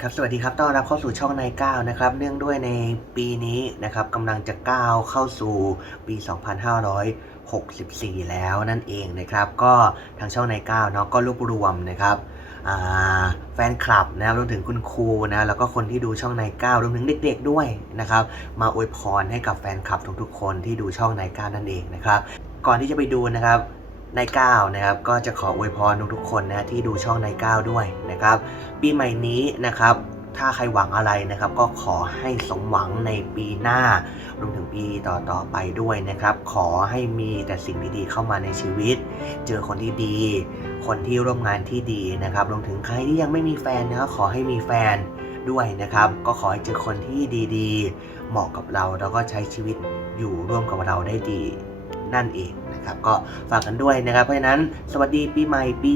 ครับสวัสดีครับต้อนรับเข้าสู่ช่องนายก้านะครับ เนื่องด้วยในปีนี้นะครับกำลังจะก้าวเข้าสู่ปี 2564 แล้วนั่นเองนะครับ ก็ทางช่องนายก้าเนาะก็รวบรวมนะครับแฟนคลับนะรวมถึงคุณครูนะแล้วก็คนที่ดูช่องนายก้ารวมถึงเด็กๆด้วยนะครับ มาอวยพรให้กับแฟนคลับทุกๆคนที่ดูช่องนายก้านั่นเองนะครับ ก่อนที่จะไปดูนะครับ นายก้าวนะครับก็จะขออวยพรทุกๆคนนะที่ดูช่องนายก้าวด้วยนะครับปีใหม่นี้นะครับถ้าใครหวังอะไรนะครับ ก็ขอให้สมหวังในปีหน้ารวมถึงปีต่อๆไปด้วยนะครับ ขอให้มีแต่สิ่งดีๆเข้ามาในชีวิต เจอคนที่ดี คนที่ร่วมงานที่ดีนะครับรวมถึงใครที่ยังไม่มีแฟนนะครับขอให้มีแฟนด้วยนะครับ ก็ขอให้เจอคนที่ดีๆ เหมาะกับเราแล้วก็ใช้ชีวิตอยู่ร่วมกับเราได้ดี นั่นเอง นะครับก็ฝากกันด้วยนะครับ เพราะฉะนั้นสวัสดีปีใหม่ปี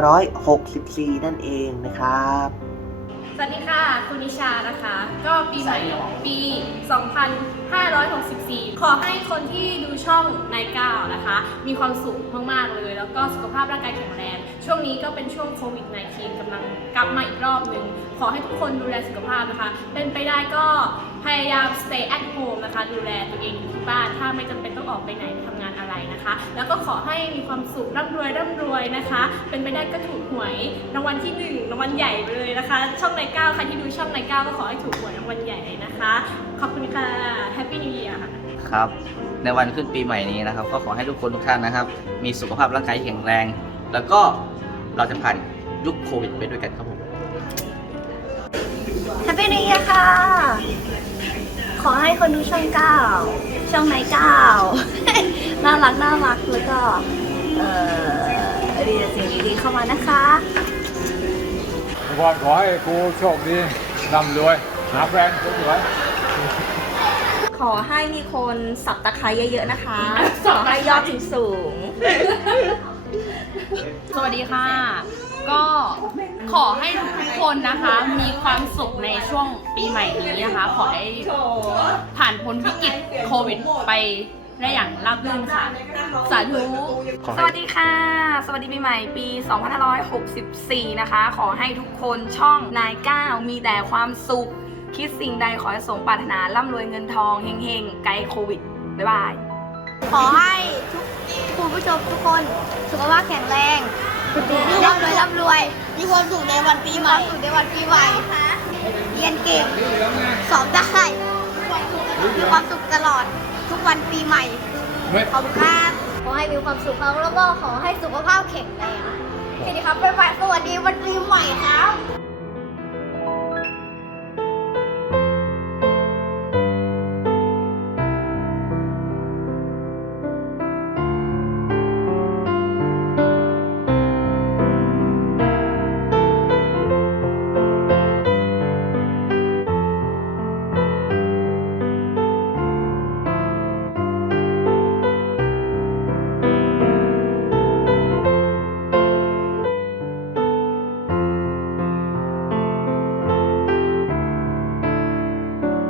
2564 นั่นเองนะครับ สวัสดีค่ะ คุณนิชานะคะ ก็ปีใหม่ปี 2564 ขอให้คนที่ดูช่องนายก้าวนะคะ มีความสุขมาก ๆ เลย แล้วก็สุขภาพร่างกายแข็งแรง ช่วงนี้ก็เป็นช่วงโควิด -19 กำลังกลับมาอีกรอบหนึ่ง ขอให้ทุกคนดูแลสุขภาพนะคะ เป็นไปได้ก็พยายาม stay at home นะคะ ดูแลตัวเองอยู่ที่บ้าน ถ้าไม่จำเป็นต้องออกไปไหนไปทำงานอะไรนะคะ แล้วก็ขอให้มีความสุขร่ำรวยร่ำรวยนะคะ เป็นไปได้ก็ถูกห วยรางวัลที่หนึ่งรางวัลใหญ่ไปเลยนะคะ ช่องนายก้าวใครที่ดูช่องนายก้าวก็ขอให้ถูกหวยรางวัลใหญ่เลยนะคะ ขอบคุณค่ะ Happy New Year ค่ะ ครับ ในวันขึ้นปีใหม่นี้นะครับ ก็ขอให้ทุกคนทุกท่านนะครับ มีสุขภาพร่างกายที่แข็งแรง แล้วก็เราจะผ่านยุคโควิดไปด้วยกันครับผมแฮปปี้นิว e ยค่ะ ขอให้คนดูช่องเก้าช่องไหนเก้าน่ารักน่ารักแล้วก็เอ่อ ดีแต่สิ่งดีๆเข้ามานะคะก่อนขอให้กูโชคดีร่ำรวยหาแฟนสวยขอให้มีคนสับตะไคร้เยอะๆนะคะ ขอให้ยอดถึงสูง สวัสดีค่ะ ก็ขอให้ทุกๆคนนะคะ มีความสุขในช่วงปีใหม่นี้นะคะ ขอให้ผ่านพ้นวิกฤตโควิดไป ได้อย่างราบรื่นค่ะ สาธุสวัสดีค่ะ สวัสดีปีใหม่ปี 2564 นะคะ ขอให้ทุกคนช่องนายก้าวมีแต่ความสุข คิดสิ่งใดขอให้สมปรารถนาร่ำรวยเงินทอง เฮงๆ ไกลโควิด บ๊ายบาย ขอให้ทุกคุณผู้ชมทุกคนสุขภาพแข็งแรงร่ำรวยร่ำรวย มีความสุขในวันปีใหม่สุขในวันปีใหม่เรียนเก่งสอบได้มีความสุขตลอด ทุกวันปีใหม่ๆเฮ้ยขอบคุณครับขอให้มีความสุขครับแล้วก็ขอให้สุขภาพแข็งแรงแค่นี้ครับบ๊ายบายสวัสดีวันปีใหม่ครับ